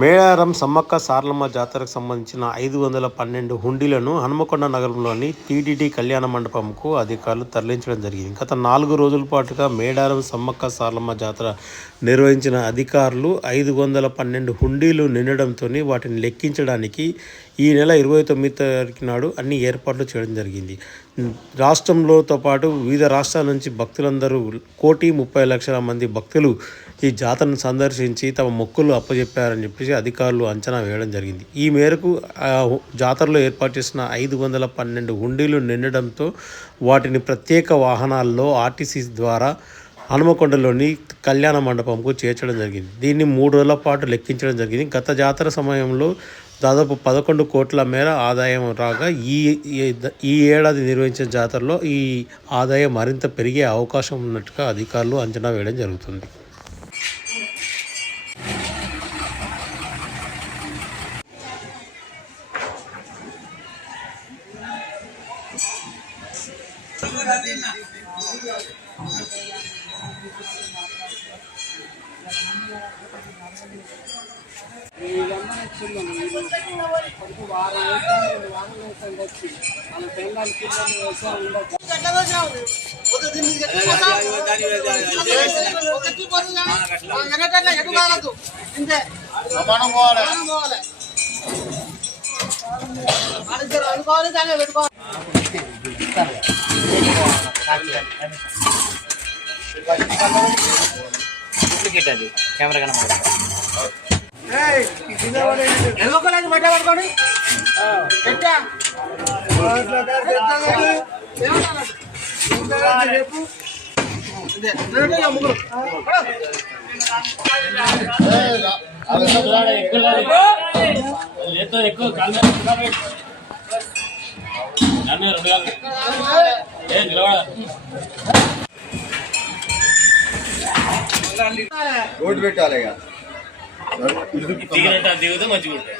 మేడారం సమ్మక్క సారలమ్మ జాతరకు సంబంధించిన 512 హుండీలను హనుమకొండ నగరంలోని టీటీడీ కళ్యాణ మండపంకు అధికారులు తరలించడం జరిగింది. గత 4 రోజుల పాటుగా మేడారం సమ్మక్క సారలమ్మ జాతర నిర్వహించిన అధికారులు 512 హుండీలు నిండడంతో వాటిని లెక్కించడానికి ఈ నెల 29 తారీఖు నాడు అన్ని ఏర్పాట్లు చేయడం జరిగింది. రాష్ట్రంలోతో పాటు వివిధ రాష్ట్రాల నుంచి భక్తులందరూ 1,30,00,000 మంది భక్తులు ఈ జాతరను సందర్శించి తమ మొక్కులు అప్పచెప్పారని చెప్పేసి అధికారులు అంచనా వేయడం జరిగింది. ఈ మేరకు జాతరలో ఏర్పాటు చేసిన 512 హుండీలు నిండడంతో వాటిని ప్రత్యేక వాహనాల్లో ఆర్టీసీ ద్వారా హనుమకొండలోని కళ్యాణ మండపంకు చేర్చడం జరిగింది. దీన్ని 3 రోజుల పాటు లెక్కించడం జరిగింది. గత జాతర సమయంలో దాదాపు 11 కోట్ల మేర ఆదాయం రాగా ఈ ఏడాది నిర్వహించిన జాతరలో ఈ ఆదాయం మరింత పెరిగే అవకాశం ఉన్నట్టుగా అధికారులు అంచనా వేయడం జరుగుతుంది. కెమెరా కనపడుతుంది. రోడ్డు పెట్టాలి దిగుతా మంచిగా ఉంటుంది.